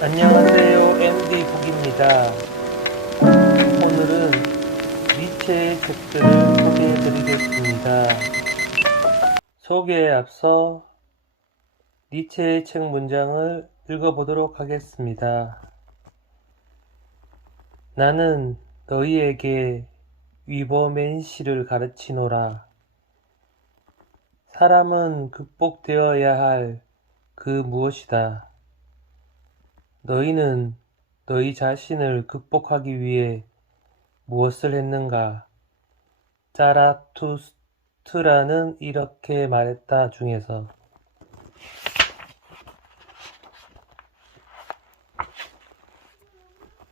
안녕하세요. MD 북입니다. 오늘은 니체의 책들을 소개해 드리겠습니다. 소개에 앞서 니체의 책 문장을 읽어보도록 하겠습니다. 나는 너희에게 위버맨시를 가르치노라. 사람은 극복되어야 할 그 무엇이다. 너희는 너희 자신을 극복하기 위해 무엇을 했는가? 자라투스트라는 이렇게 말했다 중에서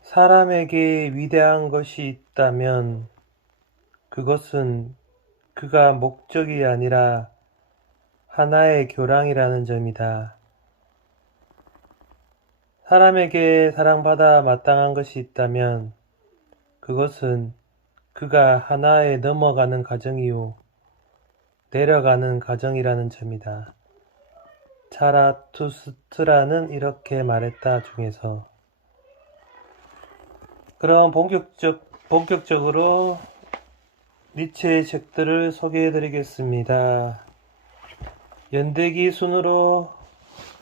사람에게 위대한 것이 있다면 그것은 그가 목적이 아니라 하나의 교량이라는 점이다. 사람에게 사랑받아 마땅한 것이 있다면 그것은 그가 하나에 넘어가는 과정이요 내려가는 과정이라는 점이다. 자라투스트라는 이렇게 말했다 중에서 그럼 본격적으로 니체의 책들을 소개해 드리겠습니다. 연대기 순으로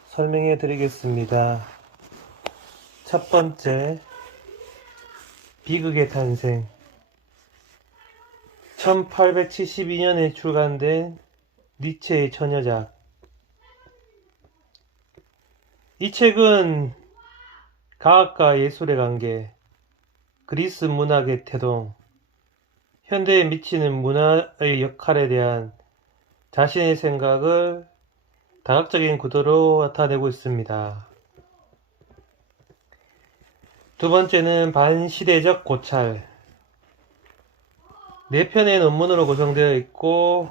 설명해 드리겠습니다. 첫 번째, 비극의 탄생. 1872년에 출간된 니체의 처녀작. 이 책은 과학과 예술의 관계, 그리스 문학의 태동, 현대에 미치는 문화의 역할에 대한 자신의 생각을 다각적인 구도로 나타내고 있습니다. 두 번째는 반시대적 고찰. 4편의 논문으로 구성되어 있고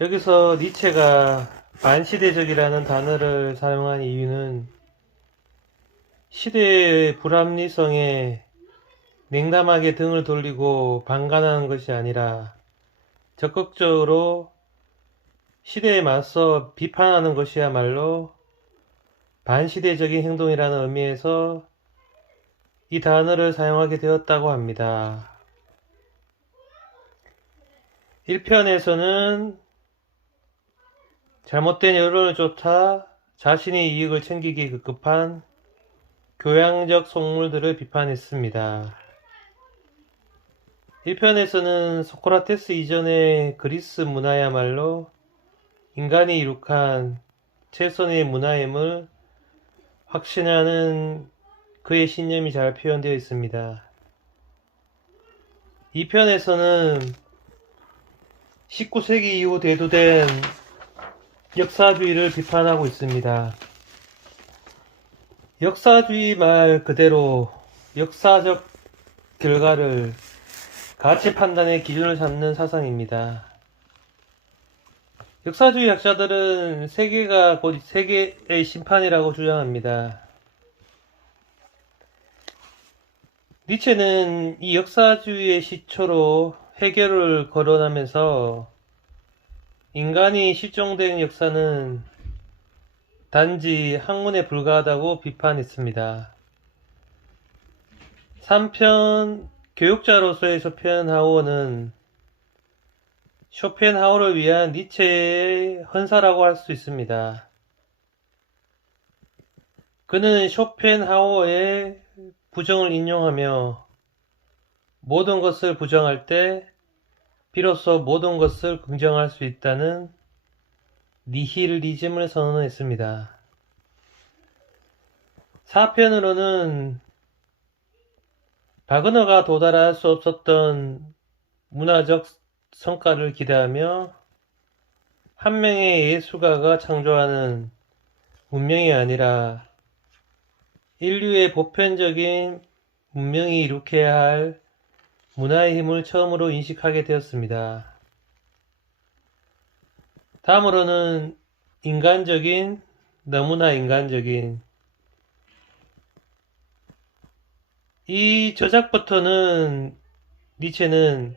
여기서 니체가 반시대적이라는 단어를 사용한 이유는 시대의 불합리성에 냉담하게 등을 돌리고 방관하는 것이 아니라 적극적으로 시대에 맞서 비판하는 것이야말로 반시대적인 행동이라는 의미에서 이 단어를 사용하게 되었다고 합니다. 1편에서는 잘못된 여론을 쫓아 자신의 이익을 챙기기 급급한 교양적 속물들을 비판했습니다. 1편에서는 소크라테스 이전의 그리스 문화야말로 인간이 이룩한 최선의 문화임을 확신하는 그의 신념이 잘 표현되어 있습니다. 2편에서는 19세기 이후 대두된 역사주의를 비판하고 있습니다. 역사주의 말 그대로 역사적 결과를 가치 판단의 기준을 삼는 사상입니다. 역사주의 학자들은 세계가 곧 세계의 심판이라고 주장합니다. 니체는 이 역사주의의 시초로 해결을 거론하면서 인간이 실종된 역사는 단지 학문에 불과하다고 비판했습니다. 3편 교육자로서의 쇼펜하우어는 쇼펜하우어를 위한 니체의 헌사라고 할 수 있습니다. 그는 쇼펜하우어의 부정을 인용하며 모든 것을 부정할 때 비로소 모든 것을 긍정할 수 있다는 니힐리즘을 선언했습니다. 4편으로는 바그너가 도달할 수 없었던 문화적 성과를 기대하며 한 명의 예술가가 창조하는 문명이 아니라 인류의 보편적인 문명이 일으켜야 할 문화의 힘을 처음으로 인식하게 되었습니다. 다음으로는 인간적인, 너무나 인간적인. 이 저작부터는 니체는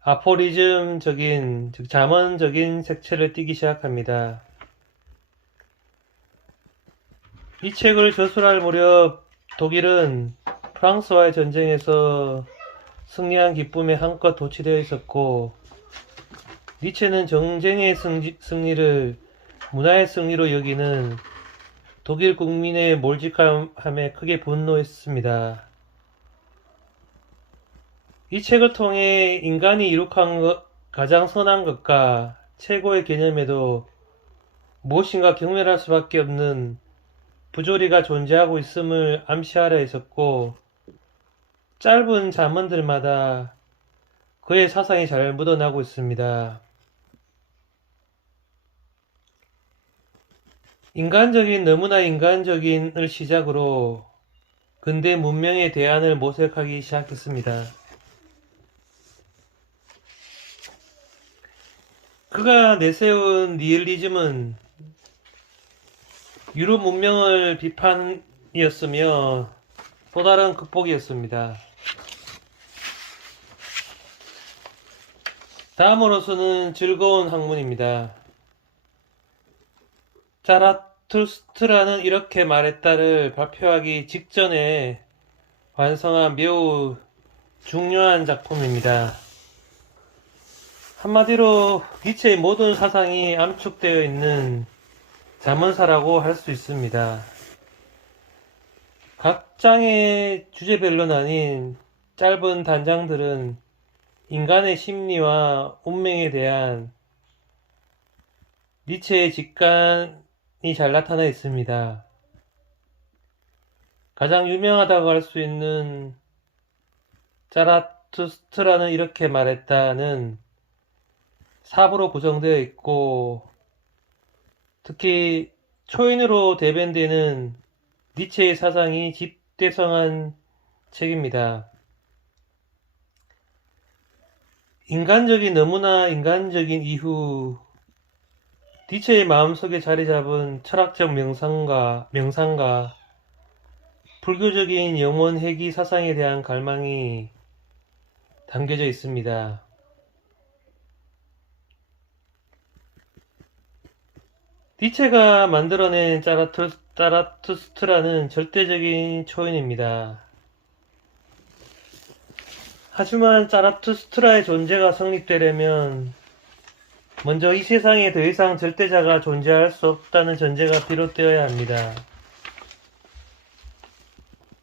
아포리즘적인, 즉 잠언적인 색채를 띠기 시작합니다. 이 책을 저술할 무렵 독일은 프랑스와의 전쟁에서 승리한 기쁨에 한껏 도취되어 있었고, 니체는 정쟁의 승리를 문화의 승리로 여기는 독일 국민의 몰직함에 크게 분노했습니다. 이 책을 통해 인간이 이룩한 가장 선한 것과 최고의 개념에도 무엇인가 경멸할 수밖에 없는 부조리가 존재하고 있음을 암시하려 했었고, 짧은 잠언들마다 그의 사상이 잘 묻어나고 있습니다. 너무나 인간적인을 시작으로 근대 문명의 대안을 모색하기 시작했습니다. 그가 내세운 니힐리즘은 유럽 문명을 비판이었으며 또 다른 극복이었습니다. 다음으로서는 즐거운 학문입니다. 자라투스트라는 이렇게 말했다를 발표하기 직전에 완성한 매우 중요한 작품입니다. 한마디로 니체의 모든 사상이 암축되어 있는 잠언사라고 할 수 있습니다. 각 장의 주제별로 나뉜 짧은 단장들은 인간의 심리와 운명에 대한 니체의 직관이 잘 나타나 있습니다. 가장 유명하다고 할 수 있는 자라투스트라는 이렇게 말했다는 사부로 구성되어 있고, 특히 초인으로 대변되는 니체의 사상이 집대성한 책입니다. 너무나 인간적인 이후 니체의 마음속에 자리 잡은 철학적 명상과 불교적인 영혼 회귀 사상에 대한 갈망이 담겨져 있습니다. 니체가 만들어낸 자라투스트라는 절대적인 초인입니다. 하지만 자라투스트라의 존재가 성립되려면 먼저 이 세상에 더 이상 절대자가 존재할 수 없다는 전제가 비롯되어야 합니다.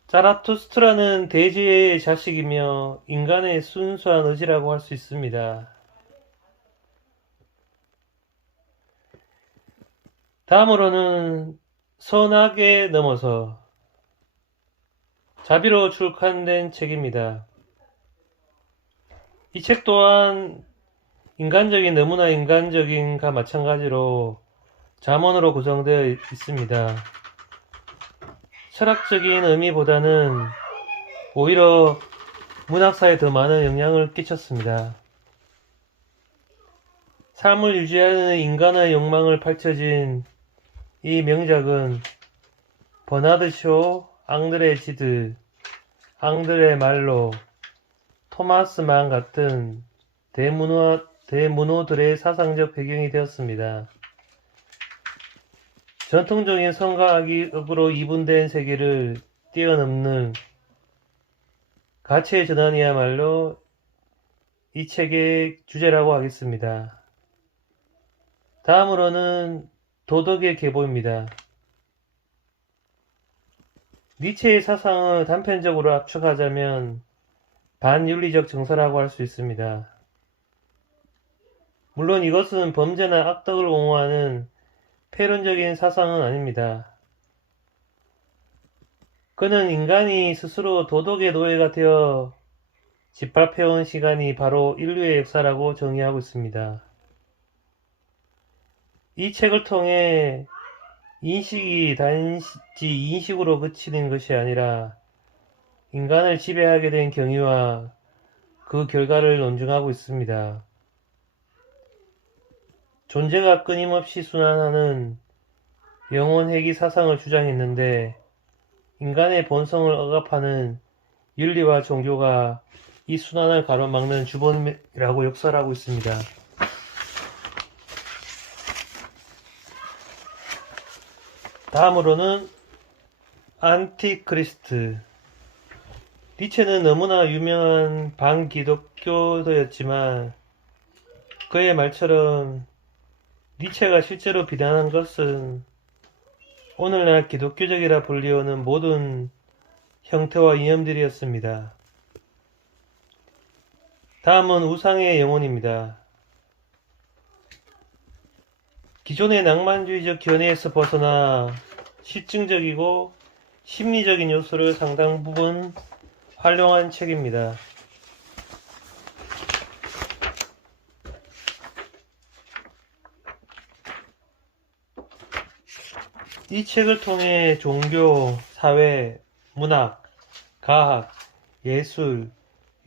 자라투스트라는 대지의 자식이며 인간의 순수한 의지라고 할 수 있습니다. 다음으로는 선악에 넘어서 자비로 출간된 책입니다. 이 책 또한 너무나 인간적인과 마찬가지로 잠언으로 구성되어 있습니다. 철학적인 의미보다는 오히려 문학사에 더 많은 영향을 끼쳤습니다. 삶을 유지하는 인간의 욕망을 펼쳐진 이 명작은 버나드 쇼, 앙드레 지드, 앙드레 말로, 토마스 망 같은 대문호들의 사상적 배경이 되었습니다. 전통적인 성과 악으로 이분된 세계를 뛰어넘는 가치의 전환이야말로 이 책의 주제라고 하겠습니다. 다음으로는 도덕의 계보입니다. 니체의 사상을 단편적으로 압축하자면 반윤리적 정서라고 할 수 있습니다. 물론 이것은 범죄나 악덕을 옹호하는 폐륜적인 사상은 아닙니다. 그는 인간이 스스로 도덕의 노예가 되어 짓밟혀온 시간이 바로 인류의 역사라고 정의하고 있습니다. 이 책을 통해 인식이 단지 인식으로 그치는 것이 아니라 인간을 지배하게 된 경위와 그 결과를 논증하고 있습니다. 존재가 끊임없이 순환하는 영혼 회귀 사상을 주장했는데, 인간의 본성을 억압하는 윤리와 종교가 이 순환을 가로막는 주범이라고 역설하고 있습니다. 다음으로는 안티크리스트. 니체는 너무나 유명한 반기독교도였지만 그의 말처럼 니체가 실제로 비난한 것은 오늘날 기독교적이라 불리우는 모든 형태와 이념들이었습니다. 다음은 우상의 영혼입니다. 기존의 낭만주의적 견해에서 벗어나 실증적이고 심리적인 요소를 상당 부분 활용한 책입니다. 이 책을 통해 종교, 사회, 문학, 과학, 예술,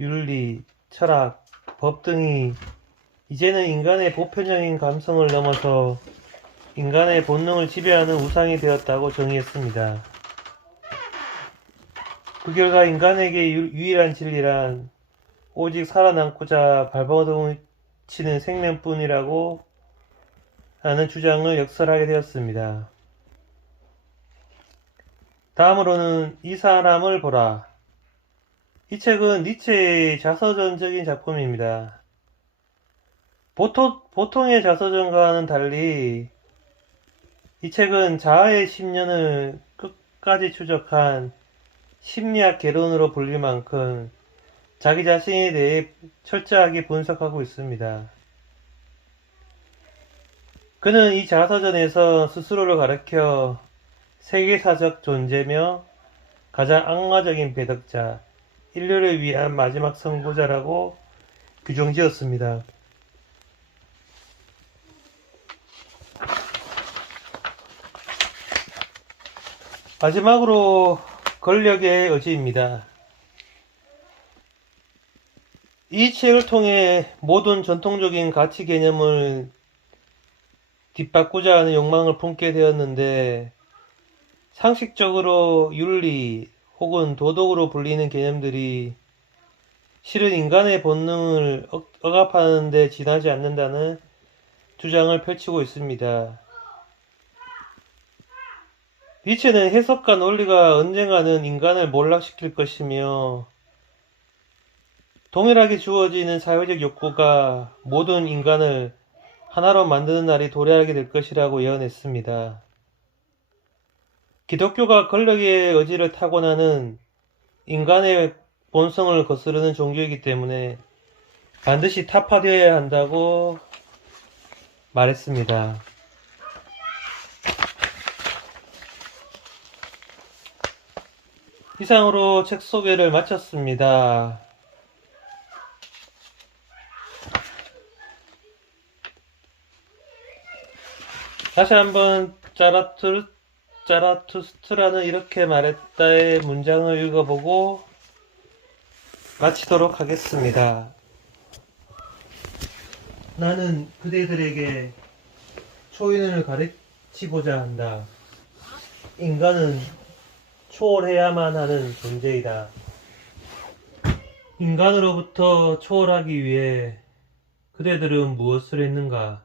윤리, 철학, 법 등이 이제는 인간의 보편적인 감성을 넘어서 인간의 본능을 지배하는 우상이 되었다고 정의했습니다. 그 결과 인간에게 유일한 진리란 오직 살아남고자 발버둥치는 생명뿐이라고 하는 주장을 역설하게 되었습니다. 다음으로는 이 사람을 보라. 이 책은 니체의 자서전적인 작품입니다. 보통의 자서전과는 달리 이 책은 자아의 심년을 끝까지 추적한 심리학 개론으로 불릴 만큼 자기 자신에 대해 철저하게 분석하고 있습니다. 그는 이 자서전에서 스스로를 가리켜 세계사적 존재며 가장 악마적인 배덕자, 인류를 위한 마지막 선고자라고 규정지었습니다. 마지막으로 권력의 의지입니다. 이 책을 통해 모든 전통적인 가치 개념을 뒷바꾸자 하는 욕망을 품게 되었는데 상식적으로 윤리 혹은 도덕으로 불리는 개념들이 실은 인간의 본능을 억압하는 데 지나지 않는다는 주장을 펼치고 있습니다. 니체는 해석과 논리가 언젠가는 인간을 몰락시킬 것이며 동일하게 주어지는 사회적 욕구가 모든 인간을 하나로 만드는 날이 도래하게 될 것이라고 예언했습니다. 기독교가 권력의 의지를 타고나는 인간의 본성을 거스르는 종교이기 때문에 반드시 타파되어야 한다고 말했습니다. 이상으로 책 소개를 마쳤습니다. 다시 한번 자라투스트라는 이렇게 말했다의 문장을 읽어보고 마치도록 하겠습니다. 나는 그대들에게 초인을 가르치고자 한다. 인간은 초월해야만 하는 존재이다. 인간으로부터 초월하기 위해 그대들은 무엇을 했는가?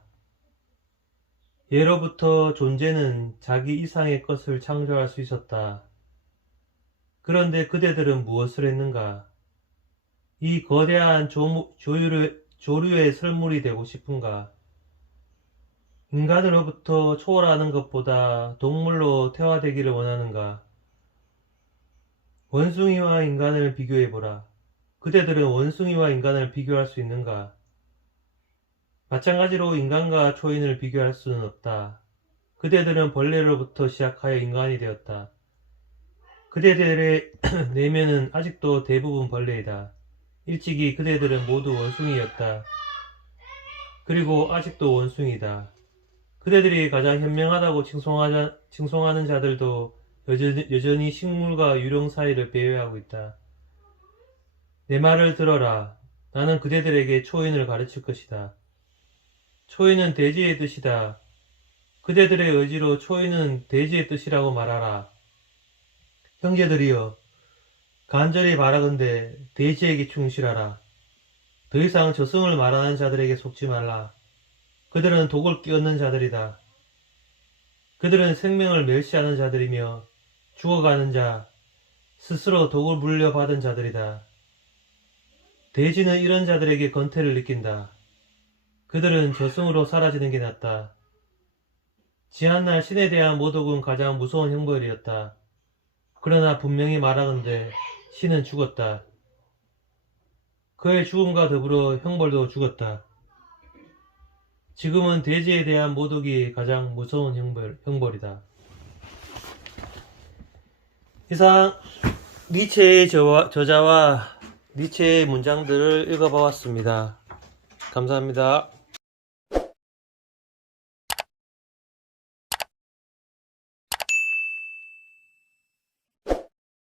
예로부터 존재는 자기 이상의 것을 창조할 수 있었다. 그런데 그대들은 무엇을 했는가? 이 거대한 조류의 설물이 되고 싶은가? 인간으로부터 초월하는 것보다 동물로 태화되기를 원하는가? 원숭이와 인간을 비교해보라. 그대들은 원숭이와 인간을 비교할 수 있는가? 마찬가지로 인간과 초인을 비교할 수는 없다. 그대들은 벌레로부터 시작하여 인간이 되었다. 그대들의 내면은 아직도 대부분 벌레이다. 일찍이 그대들은 모두 원숭이였다. 그리고 아직도 원숭이다. 그대들이 가장 현명하다고 칭송하는 자들도 여전히 식물과 유령 사이를 배회하고 있다. 내 말을 들어라. 나는 그대들에게 초인을 가르칠 것이다. 초인은 대지의 뜻이다. 그대들의 의지로 초인은 대지의 뜻이라고 말하라. 형제들이여, 간절히 바라건대 대지에게 충실하라. 더 이상 저승을 말하는 자들에게 속지 말라. 그들은 독을 끼얹는 자들이다. 그들은 생명을 멸시하는 자들이며 죽어가는 자, 스스로 독을 물려받은 자들이다. 돼지는 이런 자들에게 건태를 느낀다. 그들은 저승으로 사라지는 게 낫다. 지한날 신에 대한 모독은 가장 무서운 형벌이었다. 그러나 분명히 말하건대 신은 죽었다. 그의 죽음과 더불어 형벌도 죽었다. 지금은 돼지에 대한 모독이 가장 무서운 형벌이다. 이상 니체의 저자와 니체의 문장들을 읽어보았습니다. 감사합니다.